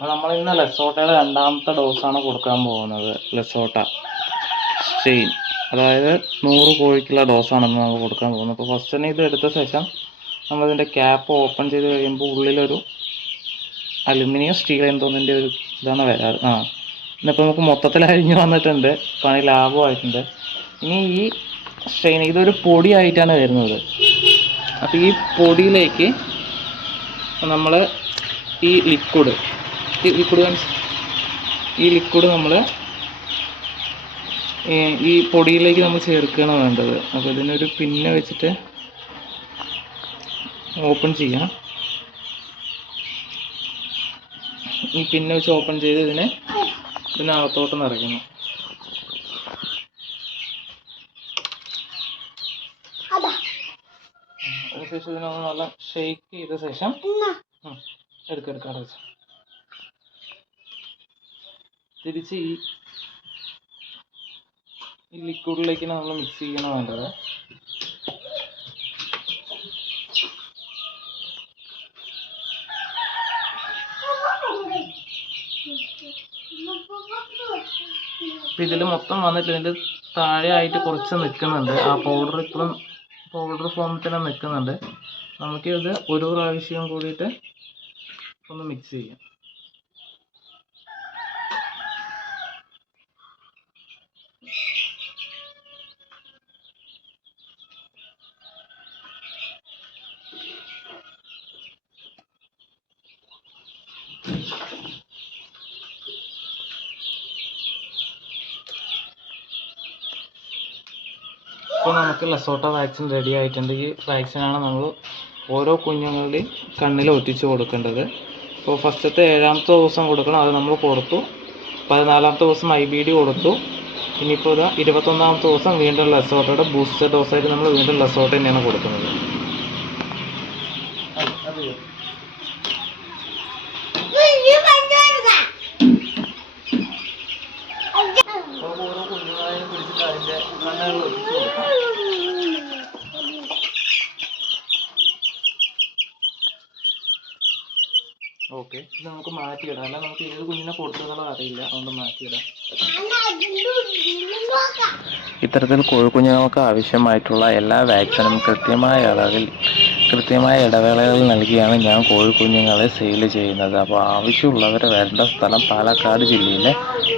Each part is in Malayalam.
നമ്മൾ ഇന്ന് ലെസോട്ടയുടെ രണ്ടാമത്തെ ഡോസാണ് കൊടുക്കാൻ പോകുന്നത്. ലെസോട്ട സ്ട്രെയിൻ അതായത് നൂറ് കോഴിക്കുള്ള ഡോസാണ് ഇന്ന് നമ്മൾ കൊടുക്കാൻ പോകുന്നത്. അപ്പോൾ ഫസ്റ്റ് തന്നെ ഇത് എടുത്ത ശേഷം നമ്മളിതിന്റെ ക്യാപ്പ് ഓപ്പൺ ചെയ്ത് കഴിയുമ്പോൾ ഉള്ളിലൊരു അലുമിനിയം സ്റ്റീൽ എന്തോന്നിന്റെ ഒരു ഇതാണ് വരാറ് ആ. ഇന്നിപ്പോൾ നമുക്ക് മൊത്തത്തിൽ അഴിഞ്ഞു വന്നിട്ടുണ്ട്. പണി ലാഭമായിട്ടുണ്ട്. ഇനി ഈ സ്ട്രെയിൻ ഇതൊരു പൊടിയായിട്ടാണ് വരുന്നത്. അപ്പോൾ ഈ പൊടിയിലേക്ക് നമ്മൾ ഈ ലിക്വിഡ് ലിക്വിഡ് ഈ ലിക്വിഡ് നമ്മൾ ഈ പൊടിയിലേക്ക് നമ്മൾ ചേർക്കുകയാണ് വേണ്ടത്. അപ്പോൾ ഇതിനൊരു പിന്നെ വെച്ചിട്ട് ഓപ്പൺ ചെയ്യാം ഈ പിന്നെ വെച്ച് ഓപ്പൺ ചെയ്ത് ഇതിനെ ഇതിനകത്തോട്ട് നിറയ്ക്കുന്നു അതിനുശേഷം ഇതിനൊന്ന് നല്ല ഷെയ്ക്ക് ചെയ്ത ശേഷം ഉം, തിരിച്ച് ഈ ഈ ലിക്വിഡിലേക്ക് നമ്മൾ മിക്സ് ചെയ്യണം വേണ്ടത്? അപ്പം ഇതിൽ മൊത്തം വന്നിട്ട് ഇതിന്റെ താഴെ ആയിട്ട് കുറച്ച് നിൽക്കുന്നുണ്ട് ആ പൗഡർ ഇപ്പോഴും പൗഡർ ഫോമിൽ തന്നെ നിൽക്കുന്നുണ്ട് നമുക്കിത് ഒരു പ്രാവശ്യം കൂടിയിട്ട് ഒന്ന് മിക്സ് ചെയ്യാം. ഇപ്പോൾ നമുക്ക് ലസോട്ട വാക്സിൻ റെഡി ആയിട്ടുണ്ട്. ഈ വാക്സിനാണ് നമ്മൾ ഓരോ കുഞ്ഞുങ്ങളുടെയും കണ്ണിൽ ഒട്ടിച്ച് കൊടുക്കേണ്ടത്. ഇപ്പോൾ ഫസ്റ്റത്തെ ഏഴാമത്തെ ദിവസം കൊടുക്കണം. അത് നമ്മൾ കൊടുത്തു. പതിനാലാമത്തെ ദിവസം ഐ ബി ഡി കൊടുത്തു. ഇനിയിപ്പോൾ ഇതാ ഇരുപത്തൊന്നാമത്തെ ദിവസം വീണ്ടും ലസോട്ടയുടെ ബൂസ്റ്റർ ഡോസായിട്ട് നമ്മൾ വീണ്ടും ലസോട്ട തന്നെയാണ് കൊടുക്കുന്നത്. ഓരോ പിടിച്ചിട്ട് അതിന്റെ കണ്ണുകളിൽ ഒറ്റിച്ച് കൊടുക്കാം ഓക്കെ. ഇത് നമുക്ക് മാറ്റിയിടാം. അല്ല നമുക്ക് ഏത് കുഞ്ഞിനെ കൊടുത്തതെന്നുള്ളത് അറിയില്ല. അതുകൊണ്ട് മാറ്റിയിടാം. ഇത്തരത്തിൽ കോഴിക്കുഞ്ഞുങ്ങൾക്ക് ആവശ്യമായിട്ടുള്ള എല്ലാ വാക്സിനും കൃത്യമായ അളവിൽ കൃത്യമായ ഇടവേളകളിൽ നൽകിയാണ് ഞാൻ കോഴിക്കുഞ്ഞുങ്ങളെ സെയിൽ ചെയ്യുന്നത്. അപ്പോൾ ആവശ്യമുള്ളവർ വരേണ്ട സ്ഥലം പാലക്കാട് ജില്ലയിലെ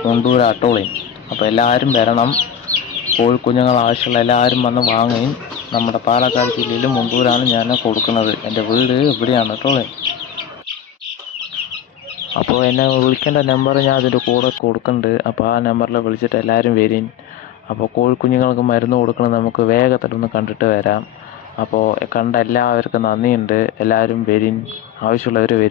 മുണ്ടൂർ ആട്ടോളി. അപ്പോൾ എല്ലാവരും വരണം. കോഴിക്കുഞ്ഞുങ്ങൾ ആവശ്യമുള്ള എല്ലാവരും വന്ന് വാങ്ങുകയും നമ്മുടെ പാലക്കാട് ജില്ലയിൽ മുണ്ടൂരാണ് ഞാൻ കൊടുക്കുന്നത്. എന്റെ വീട് ഇവിടെയാണ് കേട്ടോ. അപ്പോൾ എന്നെ വിളിക്കേണ്ട നമ്പർ ഞാൻ അതിന്റെ കൂടെ കൊടുക്കുന്നുണ്ട് അപ്പോൾ ആ നമ്പറിൽ വിളിച്ചിട്ട് എല്ലാവരും വരും അപ്പോൾ കോഴിക്കുഞ്ഞുങ്ങൾക്ക് മരുന്ന് കൊടുക്കണം നമുക്ക് വേഗത്തിലൊന്ന് കണ്ടിട്ട് വരാം. അപ്പോൾ കണ്ട എല്ലാവർക്കും നന്ദിയുണ്ട്. എല്ലാവരും വരും ആവശ്യമുള്ളവർ വരും